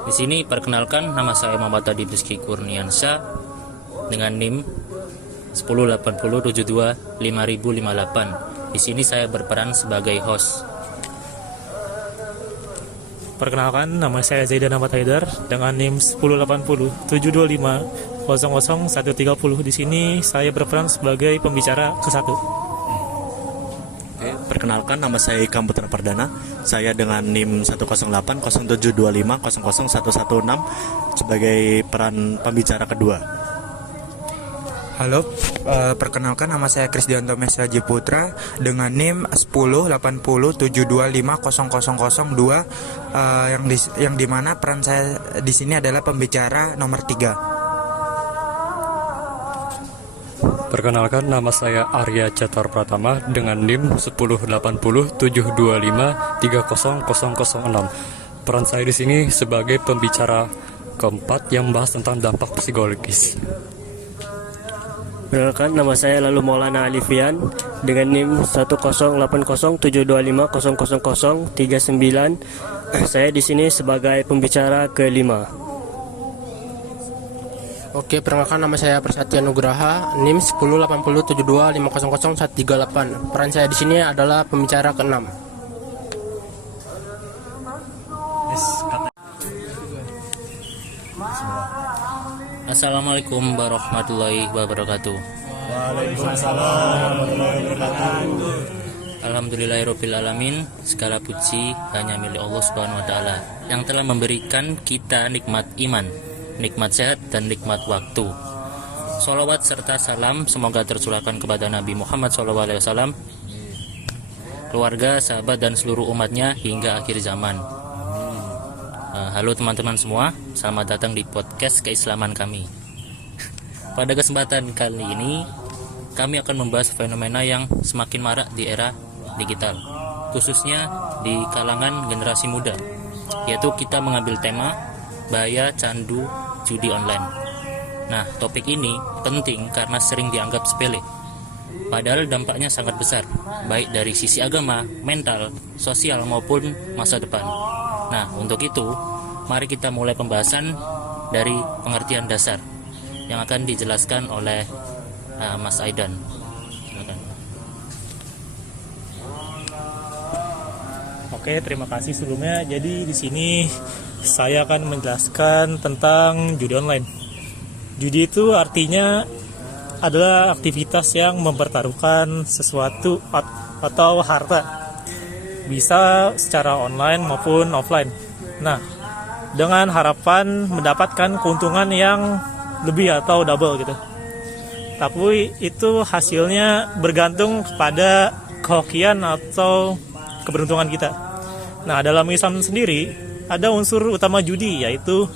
Di sini perkenalkan, nama saya Muhammad Adi Rizky Kurniansyah dengan NIM 1080725058. Di sini saya berperan sebagai host. Perkenalkan, nama saya Zaidan Ahmad Haidar dengan NIM 108072500130. Di sini saya berperan sebagai pembicara ke-1. Perkenalkan, nama saya Ikam Putra Pardana. Saya dengan NIM 1080725001116 sebagai peran pembicara kedua. Halo, perkenalkan nama saya Krisdianto Mesraji Putra dengan NIM 108072500002 yang dimana peran saya di sini adalah pembicara nomor 3. Perkenalkan, nama saya Arya Catar Pratama dengan NIM 108072530006. Peran saya di sini sebagai pembicara keempat yang membahas tentang dampak psikologis. Perkenalkan, nama saya Lalu Maulana Alifian dengan NIM 108072500039. Saya di sini sebagai pembicara kelima. Oke, perkenalkan, nama saya Persatya Nugraha, NIM 108072500138. Peran saya di sini adalah pembicara ke-6. Assalamualaikum warahmatullahi wabarakatuh. Alhamdulillahirobbilalamin. Segala puji hanya milik Allah Subhanahu wa Ta'ala yang telah memberikan kita nikmat iman, nikmat sehat, dan nikmat waktu. Sholawat serta salam semoga tercurahkan kepada Nabi Muhammad SAW, keluarga, sahabat, dan seluruh umatnya hingga akhir zaman. Halo teman-teman semua, selamat datang di podcast keislaman kami. Pada kesempatan kali ini, kami akan membahas fenomena yang semakin marak di era digital, khususnya di kalangan generasi muda, yaitu kita mengambil tema bahaya candu judi online. Nah, topik ini penting karena sering dianggap sepele, padahal dampaknya sangat besar, baik dari sisi agama, mental, sosial, maupun masa depan. Nah, untuk itu, mari kita mulai pembahasan dari pengertian dasar yang akan dijelaskan oleh Mas Aidan. Silakan. Oke, terima kasih sebelumnya. Jadi di sini saya akan menjelaskan tentang judi online. Judi itu artinya adalah aktivitas yang mempertaruhkan sesuatu atau harta, bisa secara online maupun offline. Nah, dengan harapan mendapatkan keuntungan yang lebih atau double gitu. Tapi itu hasilnya bergantung kepada kehokian atau keberuntungan kita. Nah, dalam Islam sendiri ada unsur utama judi, yaitu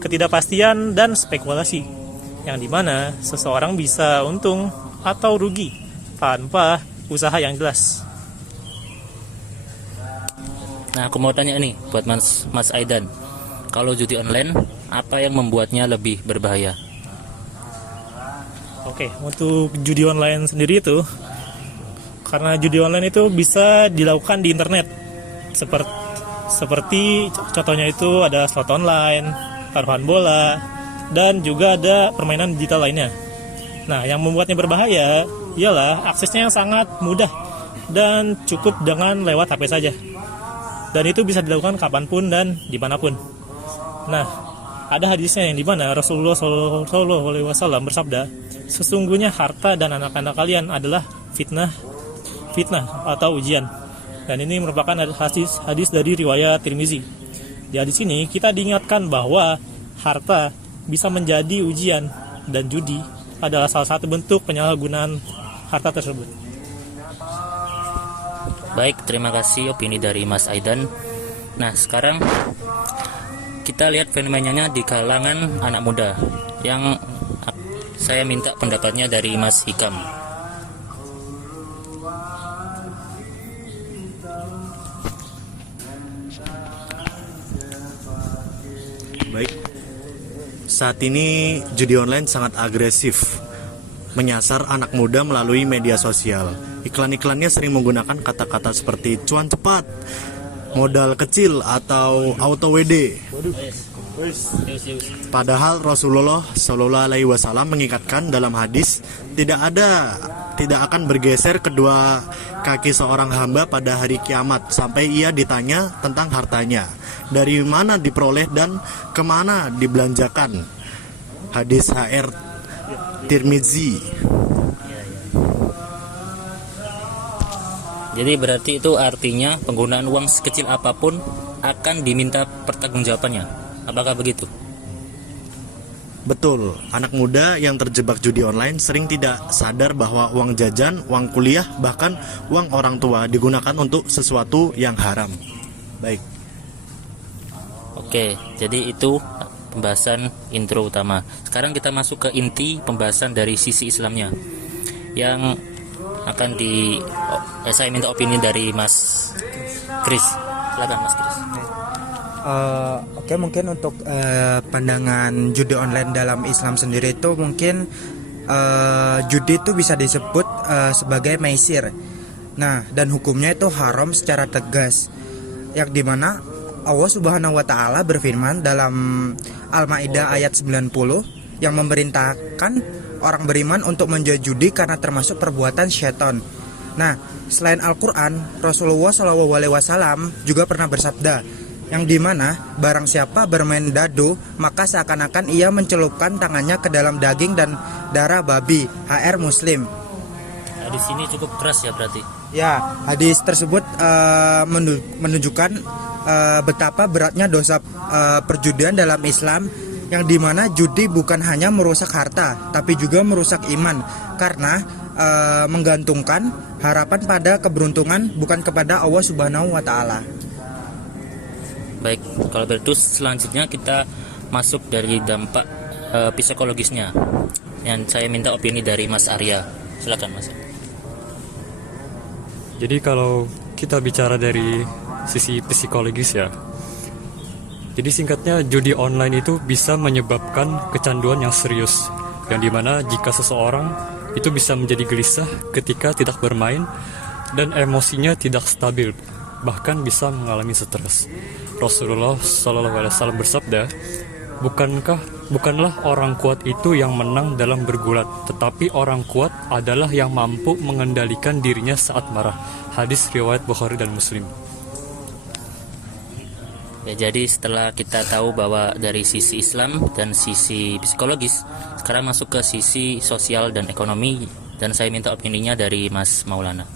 ketidakpastian dan spekulasi, yang dimana seseorang bisa untung atau rugi tanpa usaha yang jelas. Nah, aku mau tanya nih buat Mas Aidan, kalau judi online, apa yang membuatnya lebih berbahaya? Oke, untuk judi online sendiri itu, karena judi online itu bisa dilakukan di internet, seperti contohnya itu ada slot online, taruhan bola, dan juga ada permainan digital lainnya. Nah, yang membuatnya berbahaya ialah aksesnya yang sangat mudah dan cukup dengan lewat HP saja. Dan itu bisa dilakukan kapanpun dan dimanapun. Nah, ada hadisnya yang dimana Rasulullah SAW bersabda, sesungguhnya harta dan anak-anak kalian adalah fitnah atau ujian. Dan ini merupakan hadis dari riwayat Tirmizi. Di hadis ini kita diingatkan bahwa harta bisa menjadi ujian dan judi adalah salah satu bentuk penyalahgunaan harta tersebut. Baik, terima kasih opini dari Mas Aidan. Nah, sekarang kita lihat fenomenanya di kalangan anak muda, yang saya minta pendapatnya dari Mas Hikam. Baik, saat ini judi online sangat agresif, menyasar anak muda melalui media sosial. Iklan-iklannya sering menggunakan kata-kata seperti cuan cepat, modal kecil, atau auto WD. Padahal Rasulullah Shallallahu Alaihi Wasallam mengingatkan dalam hadis tidak akan bergeser kedua kaki seorang hamba pada hari kiamat sampai ia ditanya tentang hartanya, dari mana diperoleh dan kemana dibelanjakan. Hadis HR Tirmizi. Jadi berarti itu artinya penggunaan uang sekecil apapun akan diminta pertanggungjawabannya. Apakah begitu? Betul, anak muda yang terjebak judi online sering tidak sadar bahwa uang jajan, uang kuliah, bahkan uang orang tua digunakan untuk sesuatu yang haram. Baik. Oke, jadi itu pembahasan intro utama. Sekarang kita masuk ke inti pembahasan dari sisi Islamnya, yang akan saya minta opini dari Mas Chris. Silakan Mas Chris. Oke, mungkin untuk pandangan judi online dalam Islam sendiri itu mungkin judi itu bisa disebut sebagai maisir. Nah, dan hukumnya itu haram secara tegas, yang dimana Allah Subhanahu wa Ta'ala berfirman dalam Al-Maidah ayat 90 yang memerintahkan orang beriman untuk menjauhi judi karena termasuk perbuatan syaitan. Nah, selain Al-Quran, Rasulullah SAW juga pernah bersabda, yang dimana barang siapa bermain dadu maka seakan-akan ia mencelupkan tangannya ke dalam daging dan darah babi. HR Muslim. Di sini cukup keras ya berarti. Ya, hadis tersebut menunjukkan betapa beratnya dosa perjudian dalam Islam, yang dimana judi bukan hanya merusak harta tapi juga merusak iman, karena menggantungkan harapan pada keberuntungan bukan kepada Allah Subhanahu wa Ta'ala. Baik, kalau begitu selanjutnya kita masuk dari dampak psikologisnya, yang saya minta opini dari Mas Arya. Silakan Mas. Jadi kalau kita bicara dari sisi psikologis ya, jadi singkatnya judi online itu bisa menyebabkan kecanduan yang serius, yang dimana jika seseorang itu bisa menjadi gelisah ketika tidak bermain dan emosinya tidak stabil, bahkan bisa mengalami stres. Rasulullah SAW bersabda, bukanlah orang kuat itu yang menang dalam bergulat, tetapi orang kuat adalah yang mampu mengendalikan dirinya saat marah. Hadis riwayat Bukhari dan Muslim. Ya, jadi setelah kita tahu bahwa dari sisi Islam dan sisi psikologis, sekarang masuk ke sisi sosial dan ekonomi, dan saya minta opininya dari Mas Maulana.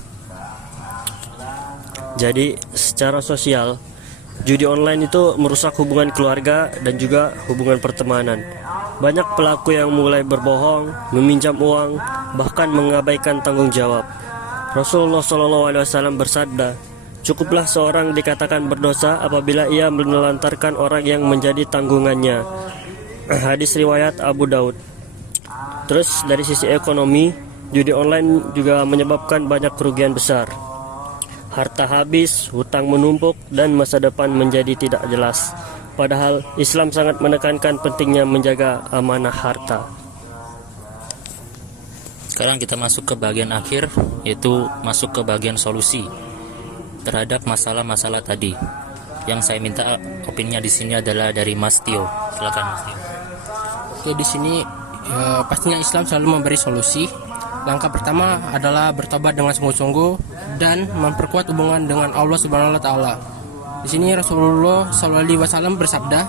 Jadi secara sosial, judi online itu merusak hubungan keluarga dan juga hubungan pertemanan. Banyak pelaku yang mulai berbohong, meminjam uang, bahkan mengabaikan tanggung jawab. Rasulullah SAW bersabda, cukuplah seorang dikatakan berdosa apabila ia menelantarkan orang yang menjadi tanggungannya. Hadis riwayat Abu Daud. Terus dari sisi ekonomi, judi online juga menyebabkan banyak kerugian besar. Harta habis, hutang menumpuk, dan masa depan menjadi tidak jelas. Padahal Islam sangat menekankan pentingnya menjaga amanah harta. Sekarang kita masuk ke bagian akhir, yaitu masuk ke bagian solusi terhadap masalah-masalah tadi. Yang saya minta opininya di sini adalah dari Mas Tio. Silakan Mas Tio. Oke, di sini pastinya Islam selalu memberi solusi. Langkah pertama adalah bertobat dengan sungguh-sungguh dan memperkuat hubungan dengan Allah Subhanahu wa Ta'ala. Di sini Rasulullah SAW bersabda,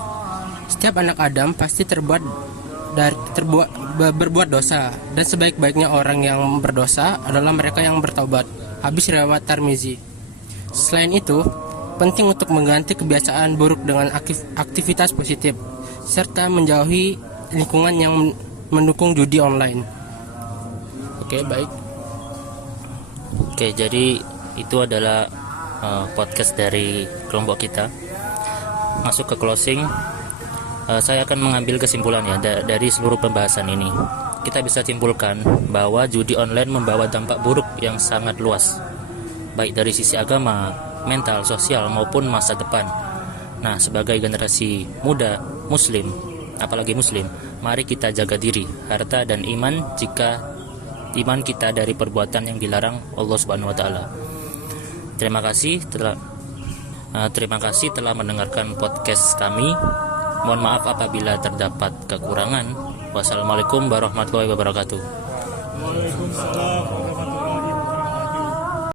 setiap anak Adam pasti berbuat dosa, dan sebaik-baiknya orang yang berdosa adalah mereka yang bertaubat. Habis riwayat Tirmizi. Selain itu, penting untuk mengganti kebiasaan buruk dengan aktivitas positif, serta menjauhi lingkungan yang mendukung judi online. Oke, baik. Oke, jadi itu adalah podcast dari kelompok kita. Masuk ke closing, saya akan mengambil kesimpulan ya dari seluruh pembahasan ini. Kita bisa simpulkan bahwa judi online membawa dampak buruk yang sangat luas, baik dari sisi agama, mental, sosial, maupun masa depan. Nah, sebagai generasi muda muslim, apalagi muslim, mari kita jaga diri, harta, dan iman jika iman kita dari perbuatan yang dilarang Allah Subhanahu wa Ta'ala. Terima kasih telah mendengarkan podcast kami. Mohon maaf apabila terdapat kekurangan. Wassalamualaikum warahmatullahi wabarakatuh. Waalaikumsalam.